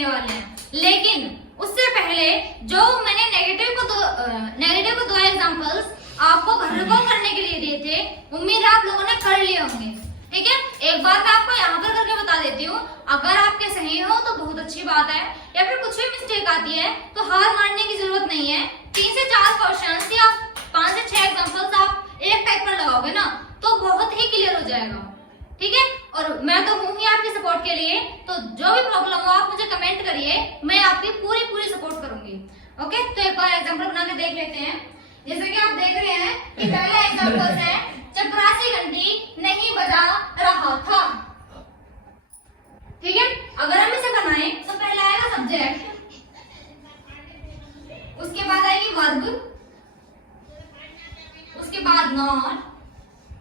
करने वाले हैं, लेकिन उससे पहले जो मैंने नेगेटिव को दो एग्जांपल्स आपको घर को करने के लिए दिए थे, उम्मीद है आप लोगों ने कर लिए होंगे। ठीक है, एक बार मैं आपको यहाँ पर करके बता देती हूँ, अगर आपके सही हो तो बहुत अच्छी बात है, या फिर कुछ भी मिस्टेक आती है तो हार मानने की जरूरत नहीं है। 3 से 4 क्वेश्चन या 5 से 6 एग्जांपल्स आप एक टाइप पर लगाओगे ना तो बहुत ही क्लियर हो जाएगा। ठीक है, और मैं तो हूँ ही आपकी सपोर्ट के लिए, तो जो भी प्रॉब्लम हो आप मुझे कमेंट करिए, मैं आपकी पूरी सपोर्ट करूंगी। ओके, तो एक बार एग्जांपल बना के देख लेते हैं। जैसे कि आप देख रहे हैं कि पहला एग्जांपल है, चपरासी घंटी नहीं बजा रहा था। ठीक है, अगर हम इसे बनाएं तो पहला आएगा सब्जेक्ट, उसके बाद आएगी वर्ब, उसके बाद नॉन,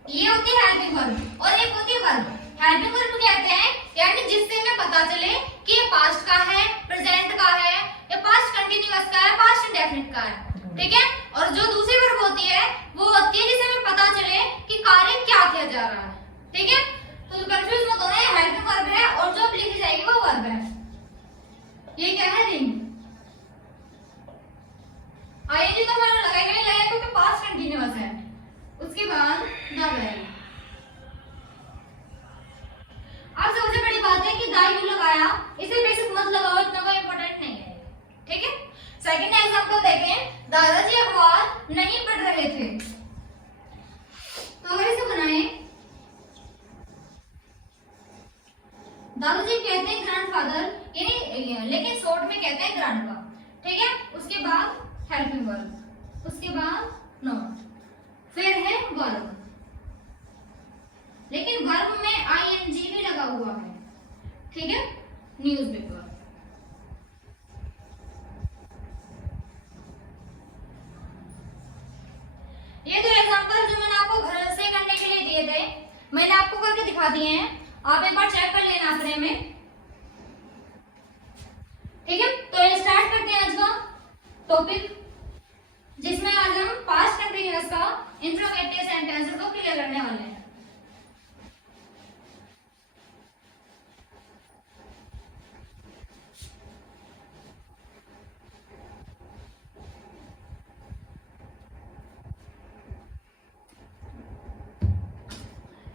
ये होती है हेल्पिंग वर्ब, और एक होती है वर्ब। हेल्पिंग वर्ब कहते हैं यानी जिससे हमें पता चले कि ये पास्ट का है, प्रेजेंट का है, या पास्ट कंटीन्यूअस का है, पास्ट इंडेफिनिट का है। ठीक है, और जो दूसरी वर्ब होती है वो होती है जिससे हमें पता चले कि कार्य क्या किया जा रहा है। ठीक है, तो कंफ्यूज मत होना, ये हेल्पिंग वर्ब है और जो लिखी जाएगी वो वर्ब है। ये क्या है, रिंग। आईएनजी तो हमारा लगाएगा नहीं लगाएगा क्योंकि पास्ट कंटीन्यूअस है। उसके बाद द वेल। अब सबसे बड़ी बात है कि द यू लगाया, इसे बेसिक मत लगाओ, इतना कोई इंपॉर्टेंट नहीं है। ठीक है, सेकंड एग्जांपल देखें, दादाजी अखबार नहीं पढ़ रहे थे। तो अगर इसे बनाएं, दादाजी कहते हैं ग्रैंडफादर, यानी लेकिन शॉर्ट में कहते हैं ग्रैंडपा। ठीक है, उसके बाद हेल्पिंग वर्ब, उसके बाद नॉट, फिर है वर्ब, लेकिन वर्ब में आईएनजी भी लगा हुआ है। ठीक है, न्यूज़पेपर। ये दो एग्जांपल जो मैंने आपको घर से करने के लिए दिए थे, मैंने आपको करके दिखा दिए हैं, आप एक बार चेक कर लेना अपने में। ठीक है, तो स्टार्ट करते हैं आज का टॉपिक, जिसमें आज हम पास्ट कंटीन्यूअस का इंट्रोगेटिव सेंटेंसेस को क्लियर करने वाले हैं।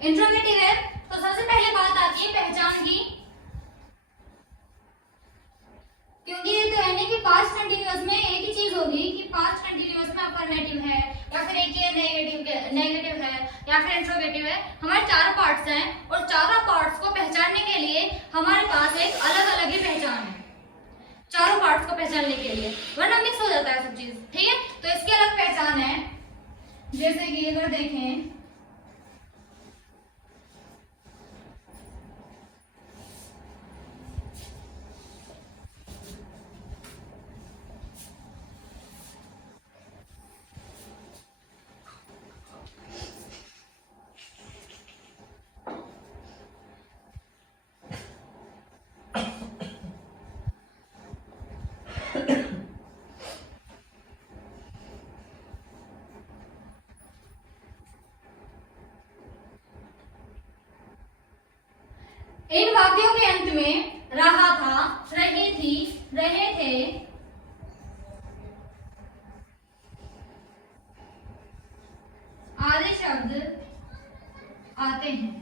इंट्रोगेटिव है तो सबसे पहले बात आती है पहचान की, क्योंकि ये तो है नहीं कि पास्ट कंटीन्यूअस में एक ही चीज होगी कि पास्ट कंटीन्यूअस में अफर्मेटिव है या फिर एक ही नेगेटिव है या फिर इंट्रोगेटिव है। हमारे 4 पार्ट्स हैं और चारों पार्ट्स को पहचानने के लिए हमारे पास एक अलग अलग ही पहचान है, चारों पार्ट्स को पहचानने के लिए, वरना मिक्स हो जाता है सब चीज। ठीक है, तो इसकी अलग पहचान है। जैसे कि अगर देखें, इन वाक्यों के अंत में रहा था, रही थी, रहे थे, आदि शब्द आते हैं।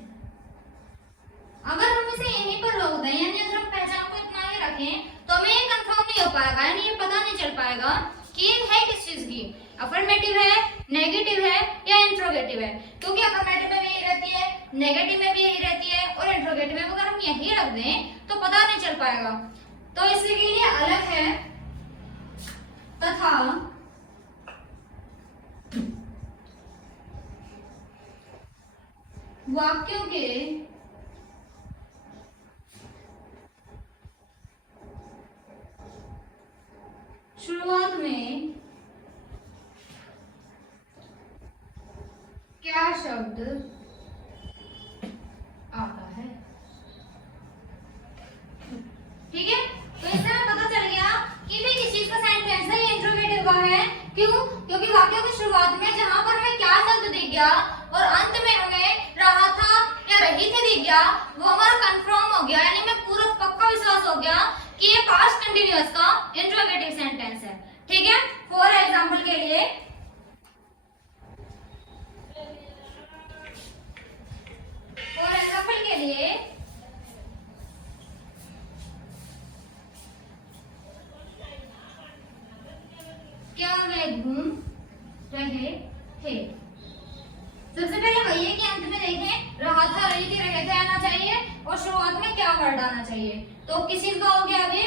अगर हम इसे यहीं पर रोक दें, यानी अगर हम पहचान को इतना ही रखें, तो हमें ये कंफर्म नहीं हो पाएगा, यानी ये पता नहीं चल पाएगा कि ये है किस चीज की, अफर्मेटिव है, नेगेटिव है या इंट्रोगेटिव है। क्योंकि अफर्मेटिव में भी यही रहती है, नेगेटिव में भी यही रहती है, और इंट्रोगेटिव में अगर हम यही रख दें तो पता नहीं चल पाएगा। तो इसके लिए अलग है तथा वाक्यों के शुरुआत में क्या शब्द आता है। ठीक है, तो इससे हमें पता चल गया कि भाई किस चीज का सेंटेंस है, ये इंट्रोगेटिव का है। क्यों? क्योंकि वाक्य की शुरुआत में जहां पर हमें क्या शब्द दिख गया और अंत में हमें रहा था या रही थी दिख गया, वो हमारा कंफर्म हो गया, यानी हमें पूरा पक्का विश्वास हो गया कि ये कंटिन्यूअस का इंट्रोगेटिव सेंटेंस है। ठीक है, फॉर एग्जांपल के लिए क्या वे घूम रहे थे। सबसे पहले वही है कि अंत में देखें रहा था, रही थी, रहे थे आना चाहिए और शुरुआत में क्या वर्ड आना चाहिए। तो किस चीज का हो गया अभी,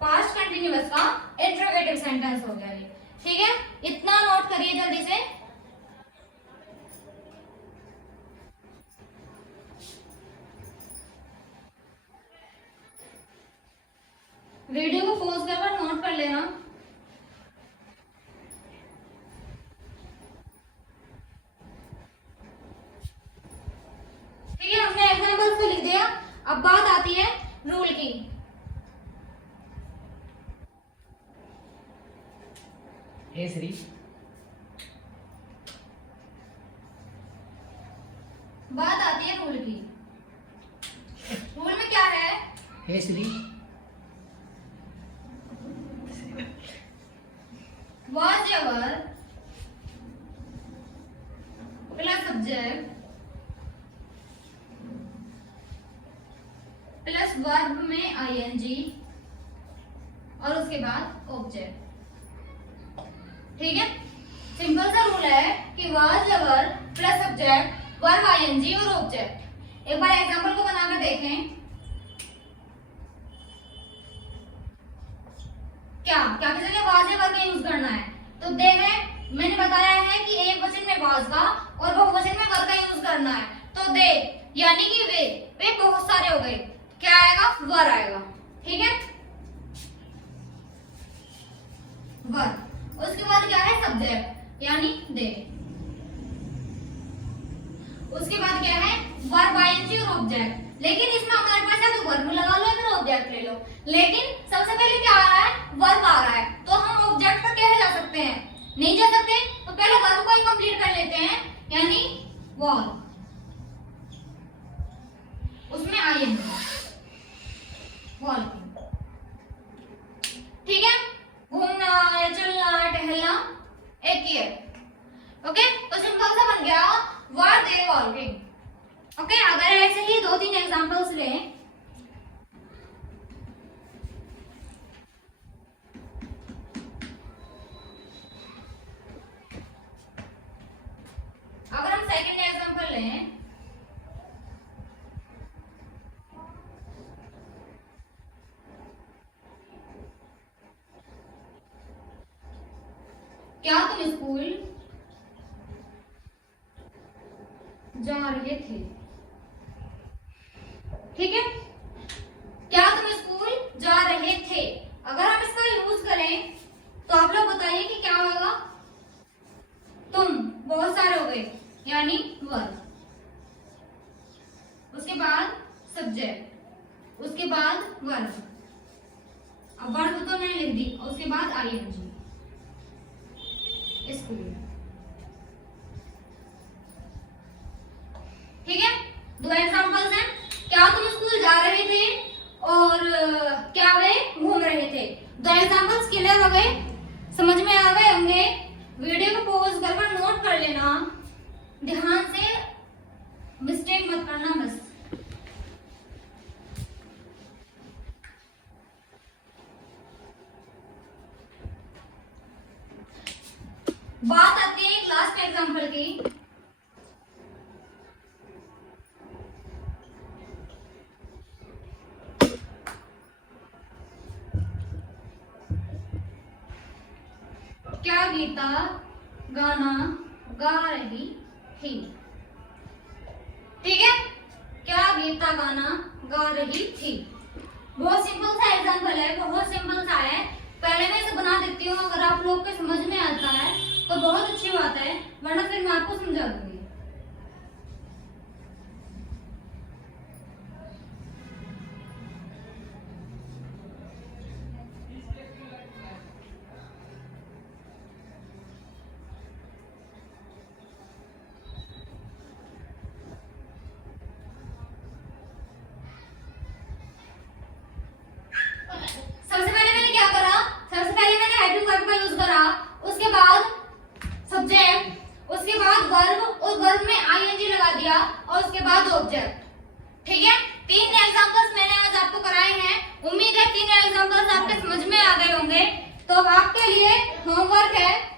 पास्ट कंटिन्यूअस का इंट्रोगेटिव सेंटेंस हो गया ये। ठीक है, इतना नोट करिए जल्दी से। वीडियो को पॉज कर नोट कर लेना। ठीक है, हमने एग्जांपल्स को लिख दिया। अब बात आती है रूल की। हे श्री, बात आती है रूल की। रूल में क्या है, हे श्री, was ever plus subject plus verb में आईएनजी और उसके बाद ऑब्जेक्ट। ठीक है, सिंपल सा रूल है कि was ever plus subject verb ING और ऑब्जेक्ट। एक बार एग्जांपल को बनाकर देखें। क्या क्या की जगह was ever का यूज करना है, तो देखें मैंने बताया है कि एक वचन में was का और बहुवचन में वर का यूज करना है। तो दे यानी कि वे बहुत सारे हो गए, क्या आएगा, वर आएगा। ठीक है, वर। उसके बाद क्या है, सब्जेक्ट यानी दे। उसके बाद क्या है, वर्ब आईएनजी और ऑब्जेक्ट। लेकिन इसमें हमारे पास है तो वर्ब लगा लो या फिर ऑब्जेक्ट ले लो। लेकिन सबसे पहले क्या आ रहा है, वर्ब आ रहा है, तो हम ऑब्जेक्ट पर कैसे जा सकते हैं, नहीं जा सकते। तो पहले वर्ब को ही कंप्लीट कर लेते हैं, यानी वॉल, उसमें आईएनजी वॉल। ठीक है, घूमना या चलना टहलना एक ही है। ओके, तो सिंपल सा बन गया वर दे वॉकिंग। ओके, अगर ऐसे ही 2-3 एग्जांपल्स लें। अगर हम सेकंड एग्जांपल लें, क्या तुम स्कूल जा रहे थे। ठीक है, क्या तुम स्कूल जा रहे थे। अगर हम इसका यूज करें तो आप लोग बताइए कि क्या होगा, तुम बहुत सारे हो गए यानी वर्ब, उसके बाद सब्जेक्ट, उसके बाद वर्ब, अब वर्ब तो मैंने लिख दी, और उसके बाद आईएनजी स्कूल। ठीक है, 2 एग्जांपल्स हैं, क्या तुम स्कूल जा रहे थे और क्या वे घूम रहे थे। 2 एग्जांपल्स क्लियर हो गए, समझ में आ गए होंगे। वीडियो को पॉज कर नोट कर लेना, ध्यान से मिस्टेक मत करना बस। बात आती है लास्ट एग्जांपल की। क्या गीता गाना गा रही थी। ठीक है, क्या गीता गाना गा रही थी। बहुत सिंपल सा एग्जांपल है, बहुत सिंपल सा है। पहले मैं इसे बना देती हूँ, अगर आप लोग को समझ में आता है तो बहुत अच्छी बात है, वरना फिर मैं आपको समझा दूंगी। एग्जांपल्स आपके समझ में आ गए होंगे। तो अब आपके लिए होमवर्क है,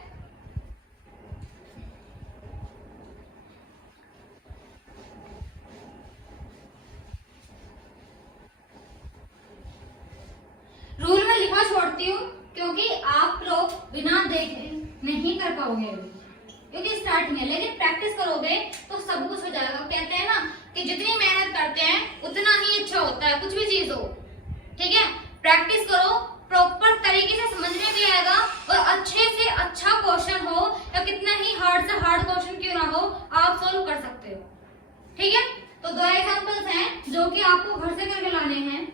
रूल में लिखा छोड़ती हूँ क्योंकि आप लोग बिना देखे नहीं कर पाओगे अभी, क्योंकि स्टार्टिंग है, लेकिन प्रैक्टिस करोगे तो सब कुछ हो जाएगा। कहते हैं ना कि जितनी मेहनत करते हैं उतना ही अच्छा होता है, कुछ भी चीज हो। ठीक है, प्रैक्टिस करो, प्रॉपर तरीके से समझ में भी आएगा और अच्छे से अच्छा क्वेश्चन हो या कितना ही हार्ड से हार्ड क्वेश्चन क्यों ना हो, आप सोल्व कर सकते हो। ठीक है, तो 2 एग्जांपल्स हैं जो कि आपको घर से करके लाने हैं।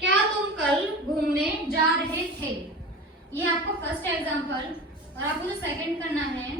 क्या तुम कल घूमने जा रहे थे? ये आपको फर्स्ट एग्जांपल, और आपको जो सेकंड करना है,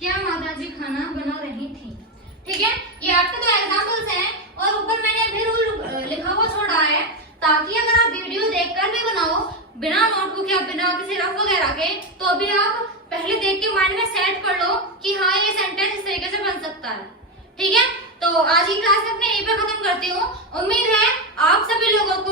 क्या माता जी खाना बना रही थी। ठीक है, ये आपके 2 एग्जांपल्स हैं और ऊपर मैंने अभी रूल लिखा हुआ छोड़ा है ताकि अगर आप वीडियो देखकर भी बनाओ बिना नोटबुक या बिना किसी रफ वगैरह के, तो अभी आप पहले देख के माइंड में सेट कर लो कि हाँ ये सेंटेंस इस तरीके से बन सकता है। ठीक है, तो आज की क्लास में अपने यहीं पे खत्म करती हूँ। उम्मीद है आप सभी लोगों को